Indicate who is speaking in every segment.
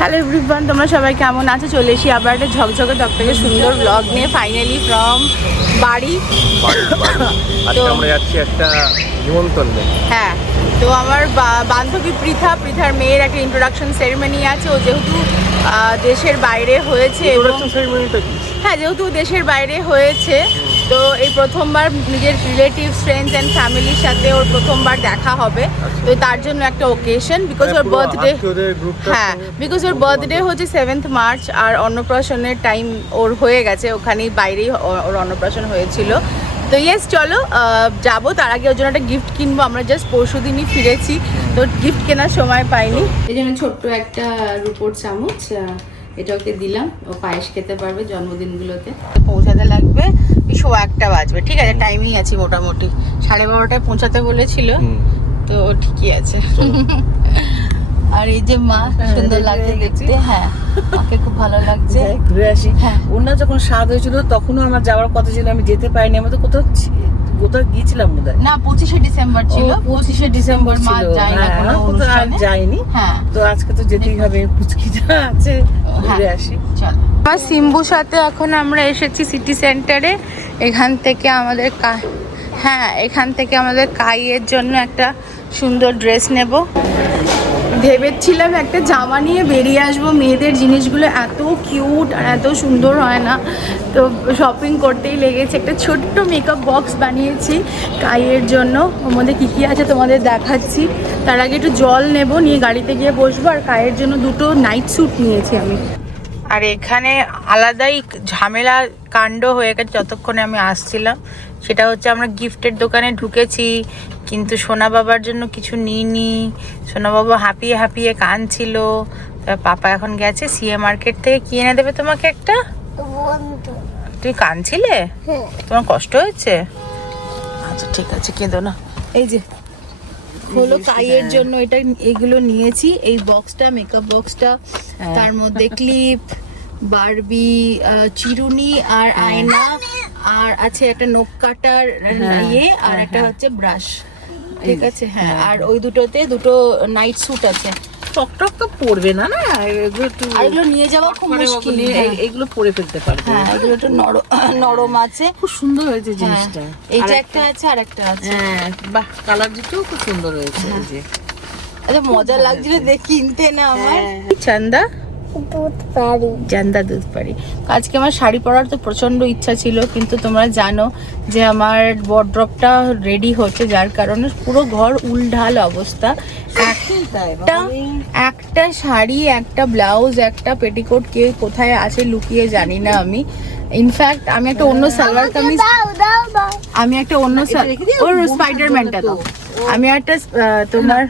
Speaker 1: Hello everyone তোমরা সবাই কেমন আছো? চলে এসি আবার একটা ঝকঝকে তকতকে সুন্দর ব্লগ নিয়ে ফাইনালি ফ্রম বাড়ি।
Speaker 2: আমরা যাচ্ছি একটা নিমন্ত্রণে
Speaker 1: হ্যাঁ তো আমার বান্ধবী পৃথা পৃথার মেয়ের একটা ইন্ট্রোডাকশন সেরেমনি আছে। ও যেহেতু দেশের বাইরে হয়েছে হ্যাঁ যেহেতু দেশের বাইরে হয়েছে তো এই প্রথমবার নিজের রিলেটিভ ফ্রেন্ডস অ্যান্ড ফ্যামিলির সাথে ওর প্রথমবার দেখা হবে। তো তার জন্য একটা ওকেশন বিকজ ওর বার্থডে হ্যাঁ বিকজ ওর বার্থডে হচ্ছে সেভেন্থ মার্চ আর অন্নপ্রাশনের টাইম ওর হয়ে গেছে ওখানেই বাইরেই ওর অন্নপ্রাশন হয়েছিল। তো ইয়েস চলো যাব। তার আগে ওর জন্য একটা গিফট কিনবো। আমরা জাস্ট পরশু দিনই ফিরেছি তো গিফট কেনার সময় পাইনি। এই জন্য ছোট্ট একটা রুপোর চামচ এটা ওকে দিলাম। ও পায়েস খেতে পারবে জন্মদিনগুলোতে। পৌঁছাতে লাগবে। শো একটা বাজবে। ঠিক আছে টাইমিং আছে মোটামুটি। সাড়ে বারোটায় পৌঁছাতে বলেছিল। তো ঠিকই আছে। আর এই যে মা সুন্দর লাগছে দেখতে। হ্যাঁ খুব ভালো লাগছে।
Speaker 3: ঘুরে আসি।
Speaker 1: হ্যাঁ।
Speaker 3: ওনার যখন স্বাদ হয়েছিল তখনও আমার যাওয়ার কথা ছিল আমি যেতে পারিনি আমি তো কোথাও কোথাও গিয়েছিলাম বোধ
Speaker 1: না পঁচিশে ডিসেম্বর ছিল।
Speaker 3: পঁচিশে ডিসেম্বর
Speaker 1: মা
Speaker 3: ছিল। হ্যাঁ, কোথাও আর যাইনি
Speaker 1: হ্যাঁ।
Speaker 3: তো আজকে তো যেতেই হবে পুচকিটা আছে। ঘুরে
Speaker 1: হ্যাঁ।
Speaker 3: আসি।
Speaker 1: চল। আমার সিম্বুর সাথে এখন আমরা এসেছি সিটি সেন্টারে। এখান থেকে আমাদের কা- হ্যাঁ এখান থেকে আমাদের কাইয়ের জন্য একটা সুন্দর ড্রেস নেব। ভেবেছিলাম একটা জামা নিয়ে বেরিয়ে আসব। মেয়েদের জিনিসগুলো এত কিউট আর এত সুন্দর হয় না। তো শপিং করতেই লেগেছে। একটা ছোট্ট মেকআপ বক্স বানিয়েছি কাইয়ের জন্য। ওর মধ্যে কী কী আছে তোমাদের দেখাচ্ছি। তার আগে একটু জল নেব, নিয়ে গাড়িতে গিয়ে বসবো। আর কায়ের জন্য দুটো নাইট স্যুট নিয়েছি আমি। আর এখানে আলাদাই ঝামেলা, কাণ্ড হয়ে গেছে। যতক্ষণে আমি আসছিলাম সেটা হচ্ছে আমরা গিফটের দোকানে ঢুকেছি কিন্তু সোনা বাবার জন্য কিছু নিইনি। সোনা বাবা হাঁপিয়ে হাঁপিয়ে কানছিল পাপা এখন গেছে সিএ মার্কেট থেকে কি এনে দেবে তোমাকে একটা? তুই কানছিলে তোমার কষ্ট হয়েছে? আচ্ছা ঠিক আছে কেঁদো না। এই যে হলো কাইয়ের জন্য এটা এগুলো নিয়েছি। এই বক্সটা মেকআপ বক্সটা তার মধ্যে ক্লিপ বারবি আহ, চিরুনি আর আয়না। আর আছে একটা নখ কাটার ইয়ে আর একটা হচ্ছে ব্রাশ। ঠিক আছে? হ্যাঁ আর ওই দুটোতে দুটো নাইট স্যুট আছে।
Speaker 3: টক টক তো পড়বে না না? এগুলো একটু
Speaker 1: এগুলো নিয়ে যাওয়া খুব
Speaker 3: মানে
Speaker 1: মুশকিল। হ্যাঁ।
Speaker 3: এগুলো পরে ফেলতে পারবে।
Speaker 1: হ্যাঁ এগুলো একটু নরম নরম আছে।
Speaker 3: খুব সুন্দর হয়েছে
Speaker 1: হ্যাঁ
Speaker 3: জিনিসটা।
Speaker 1: এইটা একটা আছে আর একটা আছে।
Speaker 3: হ্যাঁ বাহ কালার দিতেও খুব সুন্দর হয়েছে এই যে।
Speaker 1: আচ্ছা মজা লাগছিল দেখ কিনতে না আমার।
Speaker 3: হ্যাঁ।
Speaker 1: চান্দা জান্দা দুধ পারি আজকে আমার শাড়ি পরার তো প্রচণ্ড ইচ্ছা ছিল কিন্তু তোমরা জানো যে আমার বড্রপটা রেডি হচ্ছে যার কারণে পুরো ঘর উলঢাল অবস্থা একটা একটা শাড়ি একটা ব্লাউজ একটা পেটিকোট কে কোথায় আছে লুকিয়ে জানি না আমি ইনফ্যাক্ট আমি একটা অন্য সালোয়ার কামিজ আমি একটা অন্য ওর স্পাইডারম্যানটা তো। আমি একটা তোমার।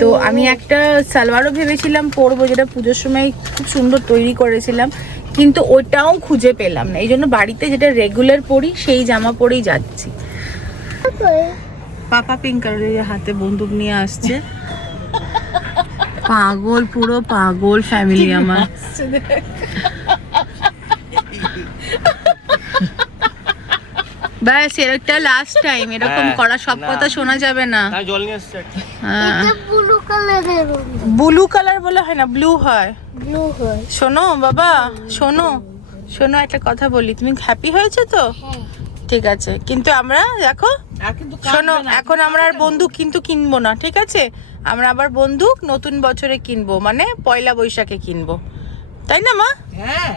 Speaker 1: তো আমি একটা সালোয়ারও ভেবেছিলাম পরবো, যেটা পুজোর সময় খুব সুন্দর তৈরি করেছিলাম, কিন্তু ওটাও খুঁজে পেলাম না। এই জন্য বাড়িতে যেটা রেগুলার পরি, সেই জামা পরেই যাচ্ছি। পাপা পিঙ্ক কালারের হাতে বন্দুক নিয়ে আসছে। পাগল, পুরো পাগল ফ্যামিলি আমার। ব্যাস এরকটা লাস্ট টাইম এরকম
Speaker 2: হ্যাঁ,
Speaker 1: করা সব কথা শোনা যাবে না।
Speaker 2: হ্যাঁ জল নিয়ে আসছে
Speaker 1: হ্যাঁ।
Speaker 4: ব্লু কালারের
Speaker 1: ব্লু কালার বলে হয় না ব্লু হয়।
Speaker 4: ব্লু হয়।
Speaker 1: শোনো বাবা শোনো। শোনো একটা কথা বলি তুমি হ্যাপি হয়েছে তো?
Speaker 4: হ্যাঁ।
Speaker 1: ঠিক আছে কিন্তু আমরা দেখো শোনো এখন আমরা আর বন্দুক কিন্তু কিনবো না ঠিক আছে? আমরা আবার বন্দুক নতুন বছরে কিনবো মানে পয়লা বৈশাখে কিনবো। তাই না মা?
Speaker 3: হ্যাঁ।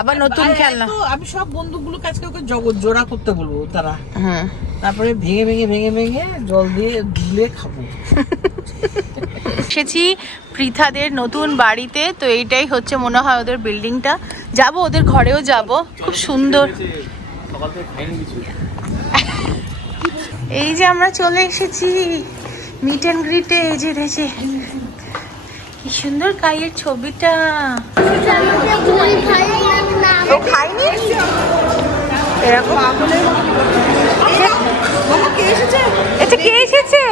Speaker 1: আবার নতুন খেলনা।
Speaker 3: আমি সব বন্ধুগুলো কাজকে ওকে জগৎ জোড়া করতে বলব তারা।
Speaker 1: হুম
Speaker 3: তারপরে ভেঙে ভেঙে ভেঙে ভেঙে জল দিয়ে ধুলে খাব।
Speaker 1: এসেছি পৃথাদের নতুন বাড়িতে তো এইটাই হচ্ছে মনে হয় ওদের বিল্ডিংটা। যাব ওদের ঘরেও যাব। খুব সুন্দর। এই যে আমরা চলে এসেছি। মিট অ্যান্ড গ্রিটে এই যে দেখে। কি সুন্দর কাইয়ের ছবিটা। ও খাইনি? এরকম এটা কে এসেছে?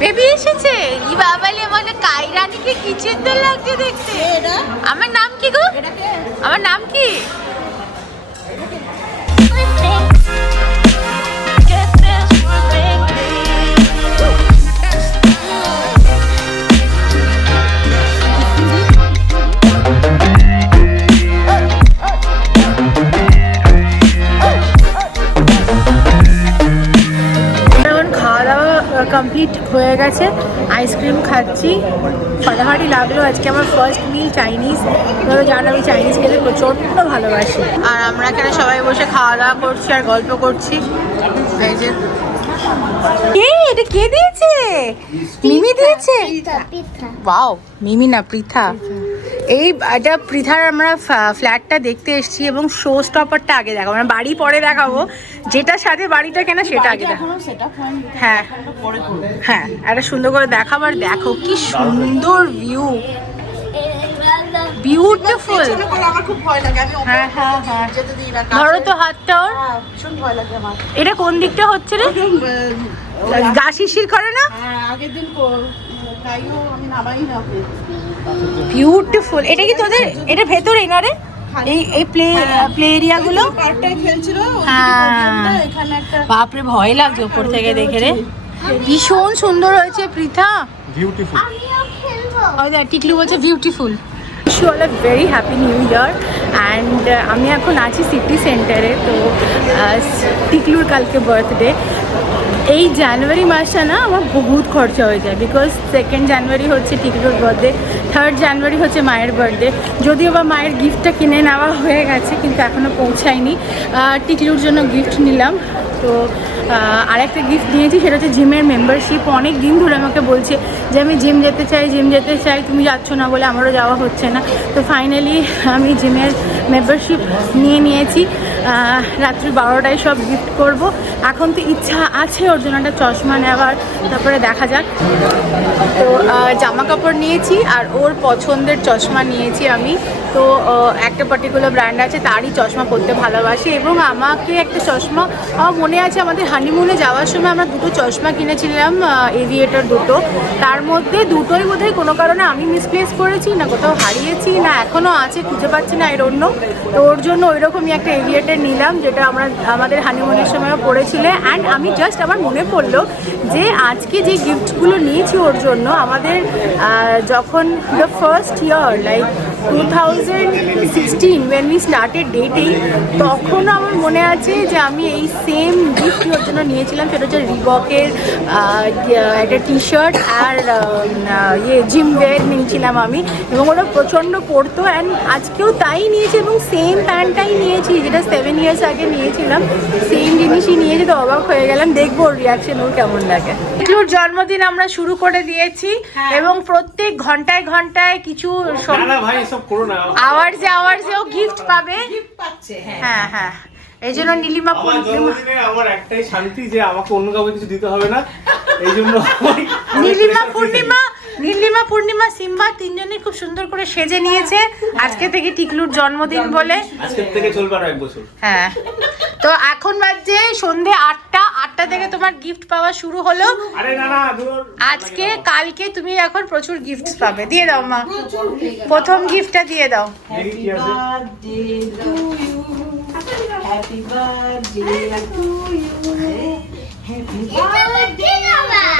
Speaker 1: বেবি এসেছে? ই বাবালে মানে কাইরানিকে কি চিন্তা লাগছে দেখতে। আমার নাম কি গো? আমার নাম কি? কমপ্লিট হয়ে গেছে। আইসক্রিম খাচ্ছি। ফাটাফাটি লাগল আজকে আমার ফার্স্ট মিল চাইনিজ ধরো জানো আমি চাইনিজ খেতে প্রচণ্ড ভালোবাসি। আর আমরা এখানে সবাই বসে খাওয়া দাওয়া করছি আর গল্প করছি। এই যে। কে? এটা কে দিয়েছে? মিমি দিয়েছে?
Speaker 4: পিঠা
Speaker 1: মিমি না পৃথা এই এটা পৃথার আমরা ফ্ল্যাটটা দেখতে এসেছি এবং শো স্টপারটা আগে দেখাবো। মানে বাড়ি পরে দেখাবো। যেটা সাথে বাড়িটা কেনা সেটা আগে দেখাবো। হ্যাঁ। হ্যাঁ একটা সুন্দর করে দেখাবার দেখো কি সুন্দর ভিউ বিউটিফুল হ্যাঁ হ্যাঁ হ্যাঁ। ধরো তো হাতটা ওর। এটা কোন দিকটা হচ্ছে রে? গা শিরশির করে না?
Speaker 3: আগের দিন আমি নামাই না।
Speaker 1: বিউটিফুল এটা কি তোদের এটা ভেতরেই না রে? এই এই প্লে প্লে হ্যাঁ।
Speaker 3: এখানে একটা
Speaker 1: বাপরে ভয় লাগছে ওপর থেকে দেখে রে। ভীষণ সুন্দর হয়েছে পৃথা।
Speaker 2: বিউটিফুল
Speaker 4: আমিও খেলব।
Speaker 1: টিকলু বলছে beautiful wish all a very happy new year and আমি এখন আছি সিটি সেন্টারে তো টিকলুর কালকে বার্থডে এই জানুয়ারি মাসটা না আমার বহুত খরচা হয়ে যায় বিকজ সেকেন্ড জানুয়ারি হচ্ছে টিকলুর বার্থডে থার্ড জানুয়ারি হচ্ছে মায়ের বার্থডে যদিও বা মায়ের গিফটটা কিনে নেওয়া হয়ে গেছে কিন্তু এখনও পৌঁছায়নি। টিকলুর জন্য গিফট নিলাম। তো আর একটা গিফট নিয়েছি, সেটা হচ্ছে জিমের মেম্বারশিপ অনেক দিন ধরে আমাকে বলছে যে, আমি জিম যেতে চাই জিম যেতে চাই, তুমি যাচ্ছ না বলে আমারও যাওয়া হচ্ছে না। তো ফাইনালি আমি জিমের মেম্বারশিপ নিয়ে নিয়েছি। রাত্রি বারোটায় সব গিফট করব। এখন তো ইচ্ছা আছে, ওর জন্য একটা চশমা নেওয়ার। তারপরে দেখা যাক। তো জামা কাপড় নিয়েছি আর ওর পছন্দের চশমা নিয়েছি আমি। তো একটা পার্টিকুলার ব্র্যান্ড আছে, তারই চশমা পরতে ভালোবাসি এবং আমাকে একটা চশমা, আমার মনে আছে আমাদের হানিমুনে যাওয়ার সময় আমরা দুটো চশমা কিনেছিলাম এভিয়েটার দুটো। তার মধ্যে দুটোই বোধহয় কোনো কারণে আমি মিসপ্লেস করেছি, না কোথাও হারিয়েছি, না এখনও আছে, খুঁজে পাচ্ছি না এর অন্য। তো ওর জন্য ওইরকমই একটা এভিয়েটার নিলাম, যেটা আমরা আমাদের হানিমুনের সময়ও পড়েছিলে। অ্যান্ড আমি জাস্ট আমার মনে পড়ল যে আজকে যে গিফটগুলো নিয়েছি ওর জন্য, আমাদের যখন the first year like two thousand sixteen when we started dating তখনও আমার মনে আছে যে আমি এই সেম গিফট ওর জন্য নিয়েছিলাম সেটা হচ্ছে রিবকের একটা টি শার্ট আর ইয়ে জিম ওয়্যার নিয়েছিলাম আমি। এবং ওটা প্রচণ্ড পরতো অ্যান্ড আজকেও তাই নিয়েছি এবং সেম প্যান্টটাই নিয়েছি যেটা সেভেন ইয়ার্স আগে নিয়েছিলাম। সেম জিনিসই নিয়েছি তো অবাক হয়ে গেলাম দেখব ওর রিয়াকশন ওর কেমন লাগে। টিকলুর জন্মদিন আমরা শুরু করে দিয়েছি এবং প্রত্যেক ঘন্টায় ঘন্টায় কিছু
Speaker 2: ভাই এসব করো না।
Speaker 1: আওয়ার্সে আওয়ার্সেও গিফট পাবে।
Speaker 3: পাচ্ছে হ্যাঁ।
Speaker 1: হ্যাঁ হ্যাঁ। এই জন্য নীলিমা পূর্ণিমা
Speaker 2: আমার একটাই শান্তি যে আমাকে অন্য কাউকে কিছু দিতে হবে না। এই জন্য
Speaker 1: নীলিমা পূর্ণিমা নীলিমা পূর্ণিমা সিম্বা তিনজনই খুব সুন্দর করে সেজে নিয়েছে। আজকে থেকে টিকলুর জন্মদিন বলে।
Speaker 2: আজকে থেকে চলবে আরও এক বছর।
Speaker 1: হ্যাঁ। তো এখন বাজছে সন্ধে আটটা। আটটা থেকে তোমার গিফট পাওয়া শুরু হলো।
Speaker 2: আরে না না দূর
Speaker 1: আজকে কালকে তুমি এখন প্রচুর গিফট পাবে। দিয়ে দাও মা। প্রথম গিফটটা দিয়ে দাও.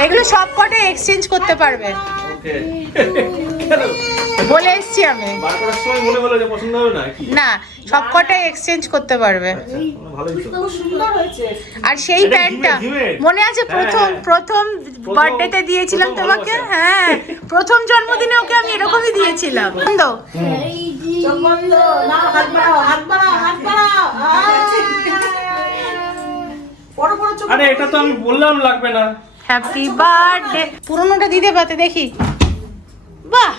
Speaker 1: এগুলো সব কটা এক্সচেঞ্জ করতে পারবে। বলে এসছি আমি।
Speaker 2: মনে না কি?
Speaker 1: না সব কটাই এক্সচেঞ্জ করতে পারবে।
Speaker 2: আচ্ছা, ভালোই তো
Speaker 3: খুব সুন্দর হয়েছে।
Speaker 1: আর সেই প্যান্টটা। মনে আছে
Speaker 2: হ্যাঁ,
Speaker 1: প্রথম
Speaker 2: হ্যাঁ।
Speaker 1: প্রথম বার্থডেতে দিয়েছিলাম তোমাকে? হ্যাঁ প্রথম জন্মদিনে ওকে আমি এরকমই দিয়েছিলাম।
Speaker 2: আরে এটা তো আমি বললাম লাগবে না।
Speaker 1: হ্যাপি বার্থডে পুরোনোটা দিতে পারতে দেখি। বাহ!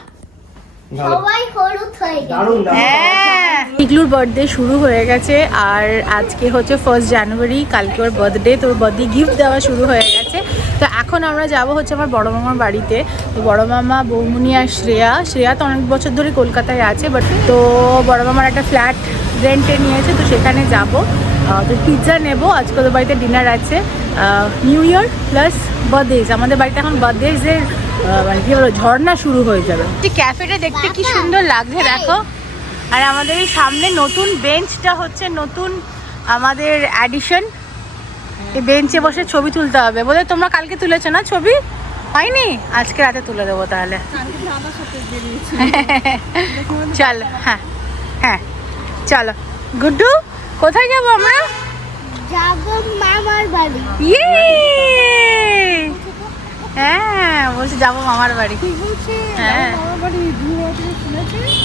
Speaker 1: টিকলুর বার্থডে শুরু হয়ে গেছে আর আজকে হচ্ছে ফার্স্ট জানুয়ারি কালকে ওর বার্থডে তো ওর বার্থডে গিফট দেওয়া শুরু হয়ে গেছে। তো এখন আমরা যাব হচ্ছে আমার বড় মামার বাড়িতে। তো বড় মামা বৌমুনি আর শ্রেয়া। শ্রেয়া তো অনেক বছর ধরে কলকাতায় আছে বাট তো বড় মামার একটা ফ্ল্যাট রেন্টে নিয়েছে তো সেখানে যাব। তো পিৎজা নেব। আজকে ওদের বাড়িতে ডিনার আছে। নিউ ইয়ার প্লাস বার্থডেজ আমাদের বাড়িতে এখন বার্থডেজের মানে কি বলো ঝর্ণা শুরু হয়ে যাবে। ক্যাফেটা দেখতে কি সুন্দর লাগছে দেখো। আর আমাদের এই সামনে নতুন বেঞ্চটা হচ্ছে নতুন আমাদের অ্যাডিশন এই বেঞ্চে বসে ছবি তুলতে হবে। বোধ তোমরা কালকে তুলেছো না ছবি? হয়নি? আজকে রাতে তুলে দেবো তাহলে। চল হ্যাঁ হ্যাঁ চলো। গুড্ডু কোথায় যাব আমরা?
Speaker 4: যাব মামার বাড়ি।
Speaker 1: ইয়ে! হ্যাঁ বলছি যাব মামার বাড়ি। হ্যাঁ।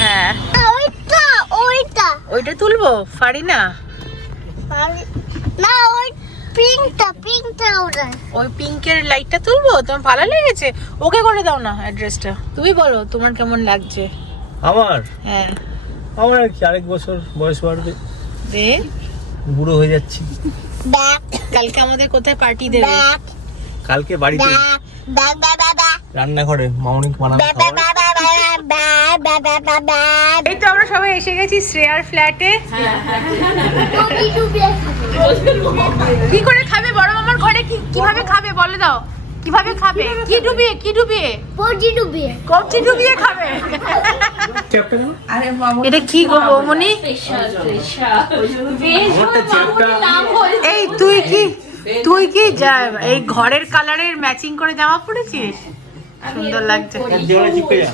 Speaker 1: হ্যাঁ।
Speaker 4: ওইটা ওইটা।
Speaker 1: ওইটা তুলবো পারি না
Speaker 4: না ওই পিঙ্কটা পিঙ্কটা ওটা।
Speaker 1: ওই পিঙ্কের লাইটটা তুলবো? তোমার ভালো লেগেছে? ওকে করে দাও না অ্যাড্রেসটা। তুমি বলো তোমার কেমন লাগছে?
Speaker 2: আমার?
Speaker 1: হ্যাঁ।
Speaker 2: আমার আর কি আরেক বছর বয়স বাড়বে।
Speaker 1: দে।
Speaker 2: বুড়ো হয়ে যাচ্ছি।
Speaker 1: কালকে আমাদের কোথায় পার্টি দেবে?
Speaker 2: কালকে বাড়িতে।
Speaker 1: সবাই এসে গেছি শ্রেয়ার ফ্ল্যাটে। কি করে খাবে বড় মামার ঘরে? কীভাবে খাবে বলে দাও। কীভাবে খাবে? কি ডুবিয়ে কি ডুবিয়ে?
Speaker 4: পজি ডুবিয়ে।
Speaker 1: কবজি ডুবিয়ে খাবে। এটা কি গো বৌমনি এই তুই কি তুই কি যা- এই ঘরের কালারের ম্যাচিং করে জামা পরেছিস? সুন্দর লাগছে।
Speaker 2: দেওয়ালে চিপকে যা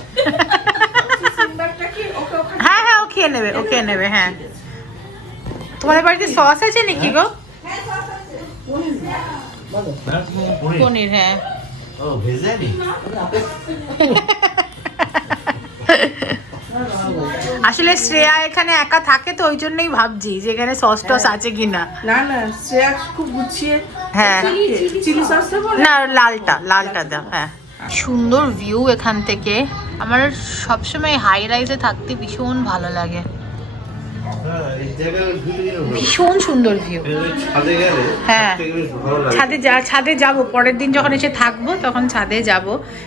Speaker 1: হ্যাঁ হ্যাঁ ও খেয়ে নেবে ও খেয়ে নেবে হ্যাঁ। তোমাদের বাড়িতে সস আছে নাকি গো? পনির। হ্যাঁ। আসলে শ্রেয়া এখানে একা থাকে তো ওই জন্যই ভাবছি যে এখানে সস টস আছে কিনা।
Speaker 3: না না শ্রেয়া খুব গুছিয়ে
Speaker 1: হ্যাঁ।
Speaker 3: চিলি সস
Speaker 1: না লালটা লালটা দাও হ্যাঁ। সুন্দর ভিউ এখান থেকে। আমার সবসময় হাই রাইজে থাকতে ভীষণ ভালো লাগে। ভীষণ সুন্দর ভিউ হ্যাঁ। ছাদে যা ছাদে যাব পরের দিন যখন এসে থাকব তখন ছাদে যাব।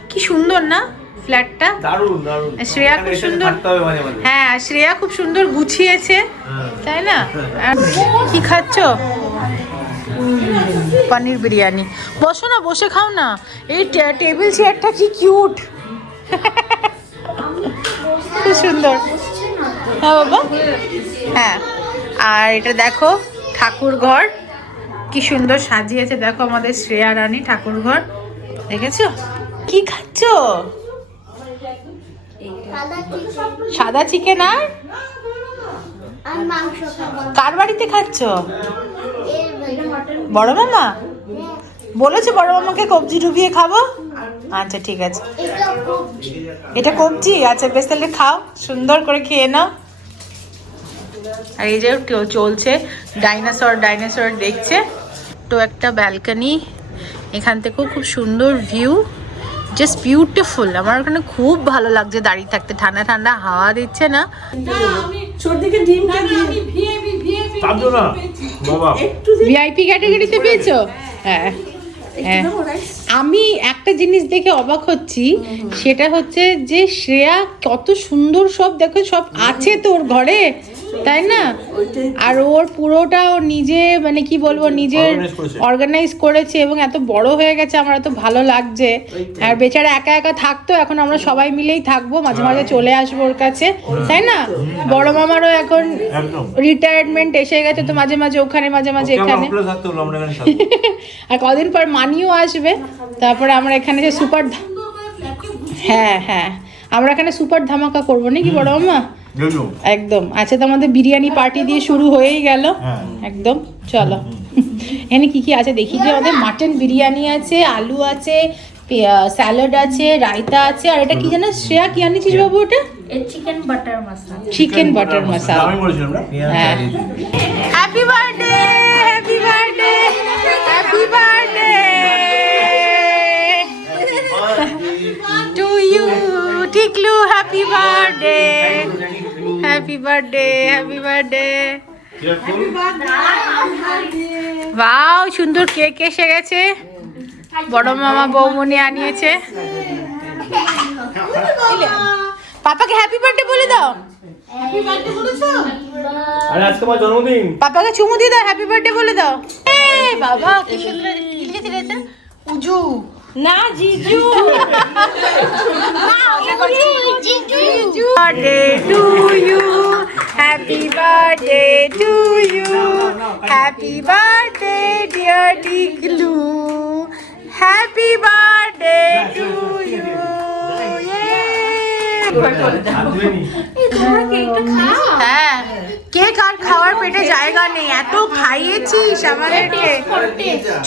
Speaker 1: কি সুন্দর না? ফ্ল্যাটটা।
Speaker 2: দারুণ দারুণ।
Speaker 1: শ্রেয়া খুব সুন্দর- হ্যাঁ শ্রেয়া খুব সুন্দর গুছিয়েছে তাই না? আর কি খাচ্ছ? পনির বিরিয়ানি। বসো না বসে খাও না। এই টেবিল চেয়ারটা কি কিউট। খুব সুন্দর। হ্যাঁ বাবা। হ্যাঁ। আর এটা দেখো ঠাকুর ঘর। কি সুন্দর সাজিয়েছে। দেখো আমাদের শ্রেয়া রানী ঠাকুর ঘর। দেখেছ? কি খাচ্ছ?
Speaker 4: সাদা চিকেন
Speaker 1: সাদা চিকেন আর কার বাড়িতে খাচ্ছ? বড় মামা? বলেছে বড় মামাকে কবজি ডুবিয়ে খাব? আচ্ছা ঠিক আছে।
Speaker 4: এটা
Speaker 1: কবজি। আচ্ছা বেশ তাহলে খাও। সুন্দর করে খেয়ে নাও। আর এই যে চলছে ডাইনোসর ডাইনোসর দেখছে। তো একটা ব্যালকনি এখান থেকেও খুব সুন্দর ভিউ জাস্ট বিউটিফুল আমার ওখানে খুব ভালো লাগছে দাঁড়িয়ে থাকতে। ঠান্ডা ঠান্ডা হাওয়া দিচ্ছে না। ভিআইপি ক্যাটাগরিতে পেয়েছ। হ্যাঁ। হ্যাঁ। আমি একটা জিনিস দেখে অবাক হচ্ছি সেটা হচ্ছে যে শ্রেয়া কত সুন্দর সব দেখো সব আছে তোর ঘরে? তাই না? আর ওর পুরোটা ও নিজে মানে কি বলব নিজের অর্গানাইজ করেছে। এবং এত বড় হয়ে গেছে আমার এত ভালো লাগছে। আর বেচারা একা একা থাকতো এখন আমরা সবাই মিলেই থাকব মাঝে মাঝে চলে আসব ওর কাছে তাই না? বড় মামারও এখন রিটায়ারমেন্ট এসে গেছে তো মাঝে মাঝে ওখানে মাঝে মাঝে এখানে। আর কদিন পর মানিও আসবে তারপরে আমরা এখানে যে সুপার হ্যাঁ হ্যাঁ। আমরা এখানে সুপার ধামাকা করব নাকি বড়
Speaker 2: মা
Speaker 1: একদম। আচ্ছা তো আমাদের বিরিয়ানি পার্টি দিয়ে শুরু হয়েই গেল।
Speaker 2: হ্যাঁ।
Speaker 1: একদম চলো। এখানে কি কি আছে? দেখি যে আমাদের মাটন বিরিয়ানি আছে আলু আছে স্যালাড আছে রায়তা আছে আর এটা কি জানো শ্রেয়া কি আনিছিস বাবু ওটা?
Speaker 5: Chicken butter masala
Speaker 1: chicken butter masala
Speaker 2: আমি বলেছিলাম না?
Speaker 1: হ্যাঁ। Happy birthday happy birthday happy birthday Tiklu happy birthday happy birthday happy birthday wow সুন্দর কেক এসে গেছে। বড় মামা বৌমনি আনিয়েছে। পাপাকে হ্যাপি বার্থডে বলে দাও। পাপাকে চুমু দিয়ে দাও হ্যাপি বার্থডে বলে দাও। বাবা কি সুন্দর। উজু।
Speaker 5: না জিজু।
Speaker 1: Birthday to you happy birthday to you happy birthday dear Tiklu happy birthday to you
Speaker 2: হাত ধুয়ে নি।
Speaker 1: হ্যাঁ। কেক আর খাওয়ার পেটে জায়গা নেই এত খাইয়েছিস আমাদেরকে।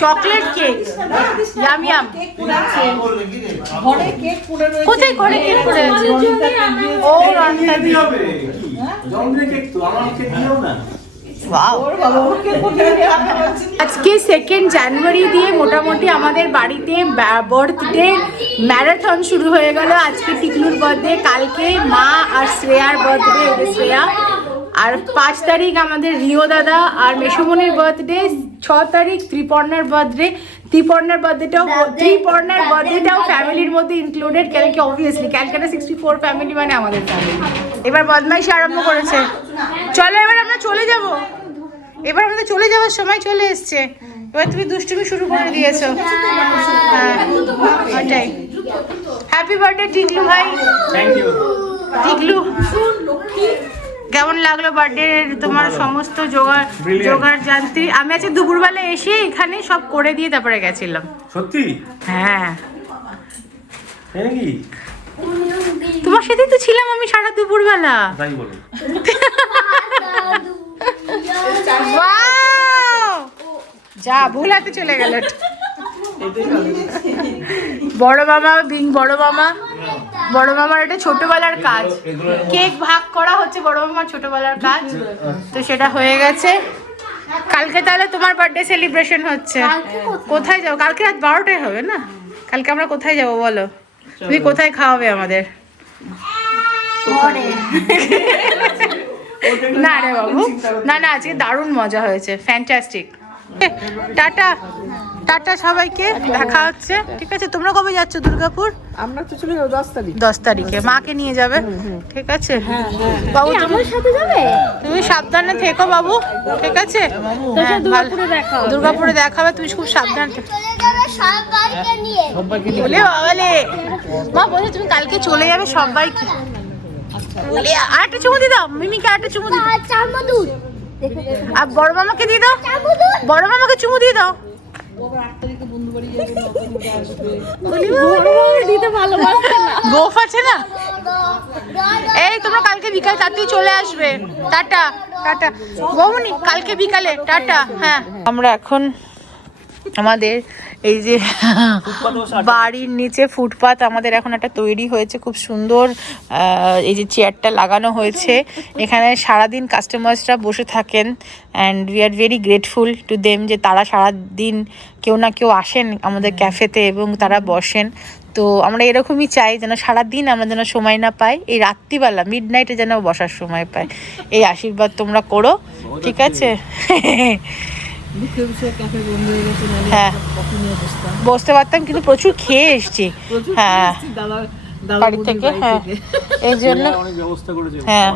Speaker 1: Chocolate cake. ইয়াম
Speaker 3: পুড়ে
Speaker 1: কোথায় ঘরে কেক করে আছে? ও রান্না
Speaker 2: কি হবে কি কেক তো দিও না
Speaker 1: আজকে সেকেন্ড জানুয়ারি দিয়ে মোটামুটি আমাদের বাড়িতে বার্থডে ম্যারাথন শুরু হয়ে গেল। আজকে টিকলুর বার্থডে কালকে মা আর শ্রেয়ার বার্থডে শ্রেয়া। আর পাঁচ তারিখ আমাদের রিও দাদা আর মেসমনির বার্থডে ছ তারিখ ত্রিপর্ণার বার্থডে ত্রিপর্ণার বার্থডেটাও ত্রিপর্ণার বার্থডেটাও ফ্যামিলির মধ্যে ইনক্লুডেড কালকে obviously Calcutta sixty four family মানে আমাদের ফ্যামিলি এবার বদমাইশি আরম্ভ করেছে চলো এবার আমরা চলে যাব এবার আমাদের চলে যাওয়ার সময় চলে এসছে এবার তুমি দুষ্টুমি শুরু করে দিয়েছ হ্যাঁ ওটাই হ্যাপি বার্থডে টিকলু ভাই টিকলু কেমন লাগল বার্থডে তোমার সমস্ত জোগাড়. জোগাড় যান্ত্রী আমি আজকে দুপুরবেলা এসে এখানে সব করে দিয়ে তারপরে গেছিলাম।
Speaker 2: সত্যি?
Speaker 1: হ্যাঁ। তোমার সাথেই তো ছিলাম আমি সারা দুপুরবেলা।
Speaker 2: তাই বলো।
Speaker 1: যা ভুল হাতে চলে গেল। বড় মামা বিং বড় মামা। বড় মামার এটা ছোটবেলার কাজ। কেক ভাগ করা হচ্ছে বড় মামার ছোটবেলার কাজ। তো সেটা হয়ে গেছে। কালকে তাহলে তোমার বার্থডে সেলিব্রেশন হচ্ছে। কোথায়? যাব? কালকে রাত বারোটায় হবে না? কালকে আমরা কোথায় যাব বলো? তুমি কোথায় খাওয়াবে আমাদের? না রে বাবু। না না আজকে দারুণ মজা হয়েছে। Fantastic tata. টাটা সবাইকে দেখা হচ্ছে। ঠিক আছে তোমরা কবে যাচ্ছ দুর্গাপুর?
Speaker 3: আমরা তো চলে যাব দশ তারিখ।
Speaker 1: দশ তারিখে। মাকে নিয়ে যাবে। ঠিক আছে? বাবু তুমি
Speaker 5: সাথে যাবে?
Speaker 1: তুমি সাবধানে থেকো বাবু। ঠিক আছে? হ্যাঁ,
Speaker 5: দুর্গাপুরে দেখা হবে।
Speaker 1: দুর্গাপুরে দেখাবে তুমি খুব সাবধান থেকো।
Speaker 4: চলে যাবে সবাইকে নিয়ে।
Speaker 1: বলে বাবালে। মা বলছে তুমি কালকে চলে যাবে সবাইকে। বলে আর একটা চুমু দিয়ে দাও। মিমিকে আর একটা চুমু দিয়ে দাও। আর বড় মামাকে দিয়ে দাও। বড় মামাকে চুমু দিয়ে দাও। আছে না? এই, তোমরা কালকে বিকাল চলে আসবে। Tata tata. কালকে বিকালে, টাটা হ্যাঁ। আমরা এখন আমাদের এই যে বাড়ির নিচে ফুটপাত আমাদের এখন একটা তৈরি হয়েছে খুব সুন্দর এই যে চেয়ারটা লাগানো হয়েছে। এখানে সারাদিন কাস্টমার্সরা বসে থাকেন and we are very grateful to them যে তারা সারাদিন কেউ না কেউ আসেন আমাদের ক্যাফেতে এবং তারা বসেন। তো আমরা এরকমই চাই যেন সারাদিন আমরা যেন সময় না পাই এই রাত্রিবেলা মিড নাইটে যেন বসার সময় পাই। এই আশীর্বাদ তোমরা করো ঠিক আছে?
Speaker 3: হয়ে
Speaker 1: হ্যাঁ। বসতে পারতাম কিন্তু প্রচুর খেয়ে এসছি। হ্যাঁ। বাড়ি থেকে হ্যাঁ। এই জন্য
Speaker 2: ব্যবস্থা করেছে
Speaker 1: হ্যাঁ।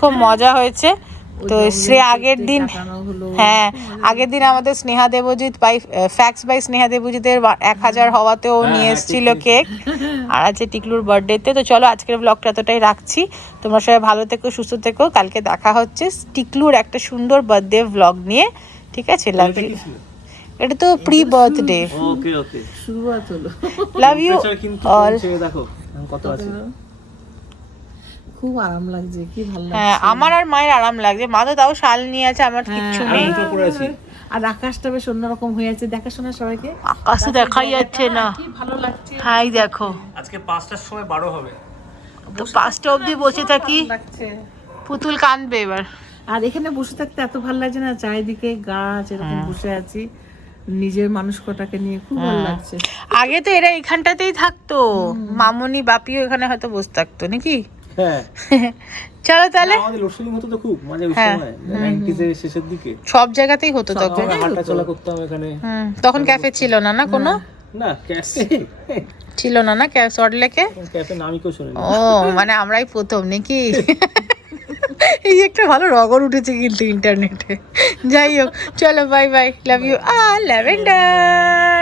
Speaker 1: খুব মজা হয়েছে। তো সে আগের দিন হ্যাঁ আগের দিন আমাদের Sneha Debjit by fax by Sneha দেবজিতের এক হাজার হওয়াতেও নিয়ে এসেছিল কেক। আর আছে টিকলুর বার্থডেতে তো। চলো আজকের ব্লগটা এতটাই রাখছি। তোমরা সবাই ভালো থেকো সুস্থ থেকো। কালকে দেখা হচ্ছে। টিকলুর একটা সুন্দর বার্থডে ব্লগ নিয়ে। ঠিক আছে? লাভ ইউ এটা তো প্রি বার্থডে
Speaker 2: ওকে ওকে
Speaker 3: শুরুয়াত হলো
Speaker 1: লাভ ইউ অল
Speaker 2: দেখো কত আছে।
Speaker 3: খুব আরাম লাগছে কি ভালো
Speaker 1: হ্যাঁ আমার আর মায়ের আরাম লাগছে। মা তো তাও শাল নিয়ে আছে আমার কিচ্ছু
Speaker 3: হ্যাঁ,
Speaker 1: নেই।
Speaker 2: তো পরে আছি।
Speaker 3: আর আকাশটা বেশ অন্যরকম হয়ে আছে। দেখাশোনা সবাইকে।
Speaker 1: আকাশ তো দেখাই যাচ্ছে না।
Speaker 3: কি ভালো লাগছে।
Speaker 1: হাই দেখো।
Speaker 2: আজকে পাঁচটার সময় বারো হবে।
Speaker 1: তো পাঁচটা অবধি বসে থাকি। পুতুল কাঁদবে এবার।
Speaker 3: আর এখানে বসে থাকতে এত ভালো লাগছে না চারিদিকে গাছ এরকম বসে আছি। নিজের মানুষ কটাকে নিয়ে খুব ভালো লাগছে।
Speaker 1: আগে তো এরা এখানটাতেই থাকতো। মামনি বাপিও এখানে হয়তো বসে থাকতো নাকি?
Speaker 2: হ্যাঁ।
Speaker 1: চলো তাহলে।
Speaker 2: আমাদের লোডশেডিং হতো তো খুব মানে
Speaker 1: হ্যাঁ।
Speaker 2: সময় নাইনটিজ এর শেষের দিকে।
Speaker 1: সব জায়গাতেই হতো তখন।
Speaker 2: হাঁটা চলা করতাম এখানে।
Speaker 1: তখন ক্যাফে ছিল না না কোনো?
Speaker 2: না ক্যাফে
Speaker 1: ছিল না না? সল্টলেকে
Speaker 2: ক্যাফে নামই কেউ শুনিনি।
Speaker 1: ও মানে আমরাই প্রথম নাকি? এই একটা ভালো রগর উঠেছে কিন্তু ইন্টারনেটে। যাই হোক, চলো bye bye love you a lavender